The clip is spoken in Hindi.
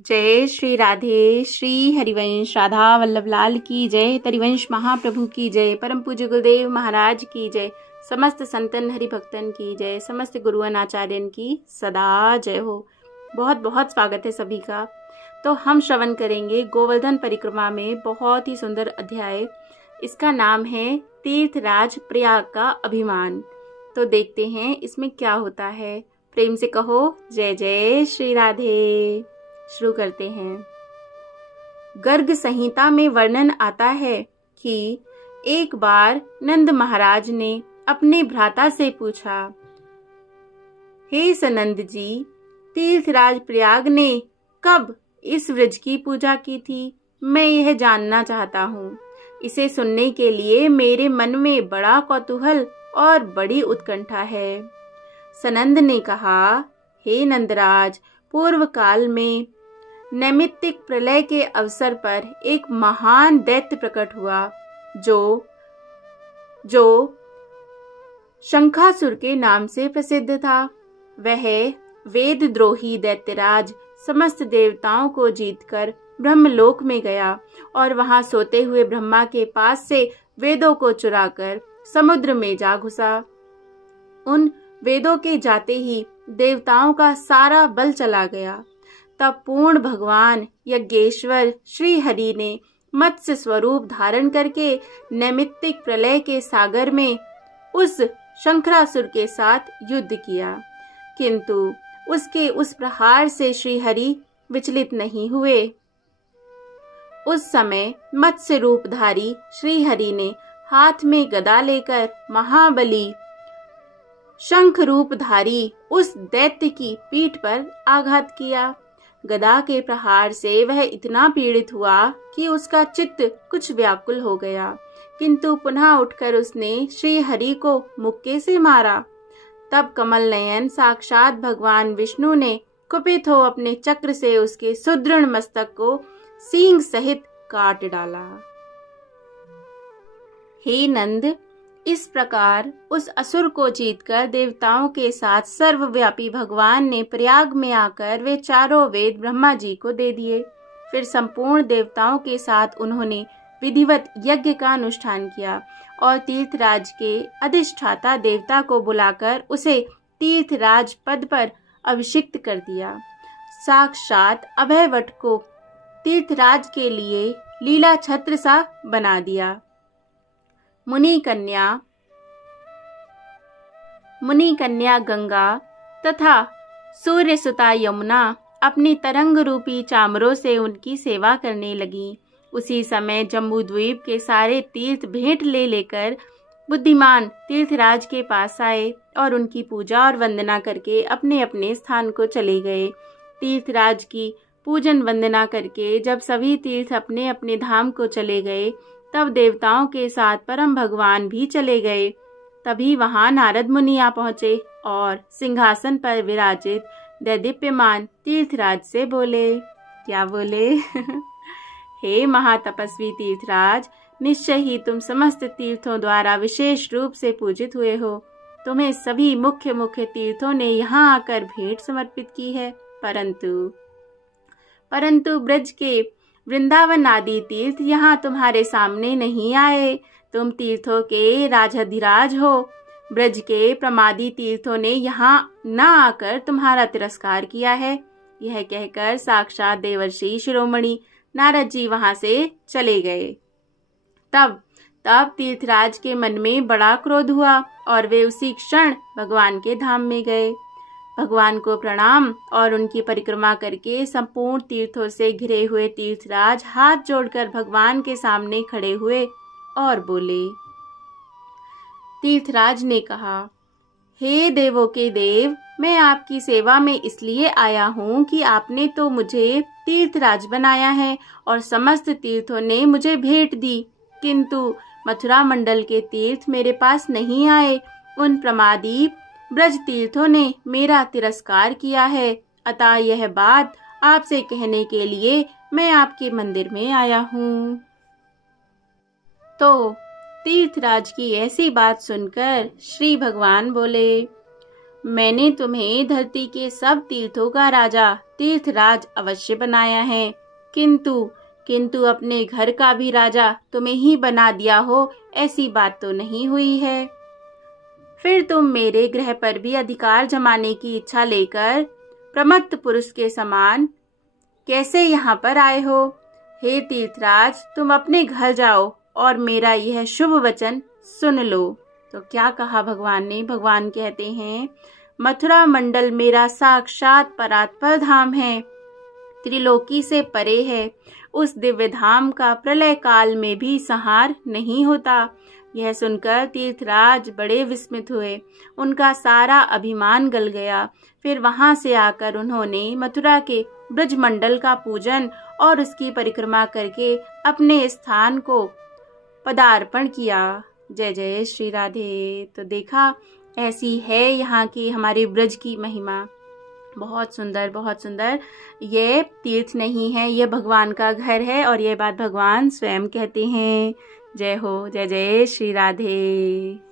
जय श्री राधे। श्री हरिवंश राधा वल्लभ लाल की जय। हरिवंश महाप्रभु की जय। परम पूज्य गुरुदेव महाराज की जय। समस्त संतन हरिभक्तन की जय। समस्त गुरुअन आचार्यन की सदा जय हो। बहुत बहुत स्वागत है सभी का। तो हम श्रवण करेंगे गोवर्धन परिक्रमा में बहुत ही सुंदर अध्याय। इसका नाम है तीर्थराज प्रयाग का अभिमान। तो देखते हैं इसमें क्या होता है। प्रेम से कहो जय जय श्री राधे। शुरू करते हैं। गर्ग संहिता में वर्णन आता है कि एक बार नंद महाराज ने अपने भ्राता से पूछा, हे सनंद जी, तीर्थराज प्रयाग ने कब इस व्रज की पूजा की थी? मैं यह जानना चाहता हूँ। इसे सुनने के लिए मेरे मन में बड़ा कौतूहल और बड़ी उत्कंठा है। सनंद ने कहा, हे नंदराज, पूर्व काल में नैमित्तिक प्रलय के अवसर पर एक महान दैत्य प्रकट हुआ जो शंखासुर के नाम से प्रसिद्ध था। वह वेदद्रोही दैत्यराज समस्त देवताओं को जीतकर ब्रह्मलोक में गया और वहां सोते हुए ब्रह्मा के पास से वेदों को चुराकर समुद्र में जा घुसा। उन वेदों के जाते ही देवताओं का सारा बल चला गया। तब पूर्ण भगवान यज्ञेश्वर श्री हरि ने मत्स्य स्वरूप धारण करके नैमित्तिक प्रलय के सागर में उस शंखरासुर के साथ युद्ध किया, किंतु उसके उस प्रहार से श्री हरि विचलित नहीं हुए। उस समय मत्स्य रूपधारी श्री हरि ने हाथ में गदा लेकर महाबली शंख रूपधारी उस दैत्य की पीठ पर आघात किया। गदा के प्रहार से वह इतना पीड़ित हुआ कि उसका चित्त कुछ व्याकुल हो गया, किंतु पुनः उठकर उसने श्री हरि को मुक्के से मारा। तब कमल नयन साक्षात भगवान विष्णु ने कुपित हो अपने चक्र से उसके सुदृढ़ मस्तक को सींग सहित काट डाला। हे नंद, इस प्रकार उस असुर को जीतकर देवताओं के साथ सर्वव्यापी भगवान ने प्रयाग में आकर वे चारों वेद ब्रह्मा जी को दे दिए। फिर संपूर्ण देवताओं के साथ उन्होंने विधिवत यज्ञ का अनुष्ठान किया और तीर्थराज के अधिष्ठाता देवता को बुलाकर उसे तीर्थराज पद पर अभिषिक्त कर दिया। साक्षात अभयवट को तीर्थराज के लिए लीला छत्र सा बना दिया। मुनि कन्या गंगा तथा सूर्य सुता यमुना अपनी तरंग रूपी चामरों से उनकी सेवा करने लगी। उसी समय जम्बूद्वीप के सारे तीर्थ भेंट ले लेकर बुद्धिमान तीर्थराज के पास आए और उनकी पूजा और वंदना करके अपने अपने स्थान को चले गए। तीर्थराज की पूजन वंदना करके जब सभी तीर्थ अपने अपने धाम को चले गए, तब देवताओं के साथ परम भगवान भी चले गए। तभी वहां नारद मुनि आ पहुंचे और सिंहासन पर विराजित दैदीप्यमान तीर्थराज से बोले। क्या बोले? हे महातपस्वी तीर्थराज, निश्चय ही तुम समस्त तीर्थों द्वारा विशेष रूप से पूजित हुए हो। तुम्हें सभी मुख्य मुख्य तीर्थों ने यहाँ आकर भेंट समर्पित की है, परंतु ब्रज के वृंदावन आदि तीर्थ यहाँ तुम्हारे सामने नहीं आए। तुम तीर्थों के राजाधिराज हो। ब्रज के प्रमादी तीर्थों ने यहाँ न आकर तुम्हारा तिरस्कार किया है। यह कहकर साक्षात देवर्षि शिरोमणि नारद जी वहां से चले गए। तब तीर्थराज के मन में बड़ा क्रोध हुआ और वे उसी क्षण भगवान के धाम में गए। भगवान को प्रणाम और उनकी परिक्रमा करके संपूर्ण तीर्थों से घिरे हुए तीर्थराज हाथ जोड़कर भगवान के सामने खड़े हुए और बोले। तीर्थराज ने कहा, हे देवों के देव, मैं आपकी सेवा में इसलिए आया हूँ कि आपने तो मुझे तीर्थराज बनाया है और समस्त तीर्थों ने मुझे भेंट दी, किंतु मथुरा मंडल के तीर्थ मेरे पास नहीं आए। उन प्रमादी ब्रज तीर्थों ने मेरा तिरस्कार किया है। अतः यह बात आपसे कहने के लिए मैं आपके मंदिर में आया हूँ। तो तीर्थराज की ऐसी बात सुनकर श्री भगवान बोले, मैंने तुम्हें धरती के सब तीर्थों का राजा तीर्थराज अवश्य बनाया है, किंतु अपने घर का भी राजा तुम्हें ही बना दिया हो, ऐसी बात तो नहीं हुई है। फिर तुम मेरे ग्रह पर भी अधिकार जमाने की इच्छा लेकर प्रमत्त पुरुष के समान कैसे यहाँ पर आए हो? हे तीर्थराज, तुम अपने घर जाओ और मेरा यह शुभ वचन सुन लो। तो क्या कहा भगवान ने? भगवान कहते हैं, मथुरा मंडल मेरा साक्षात परात्पर धाम है, त्रिलोकी से परे है। उस दिव्य धाम का प्रलय काल में भी संहार नहीं होता। यह सुनकर तीर्थराज बड़े विस्मित हुए, उनका सारा अभिमान गल गया। फिर वहां से आकर उन्होंने मथुरा के ब्रजमंडल का पूजन और उसकी परिक्रमा करके अपने स्थान को पदार्पण किया। जय जय श्री राधे। तो देखा, ऐसी है यहाँ की हमारे ब्रज की महिमा। बहुत सुंदर, बहुत सुंदर। ये तीर्थ नहीं है, ये भगवान का घर है और ये बात भगवान स्वयं कहते हैं। जय हो, जय जय श्री राधे।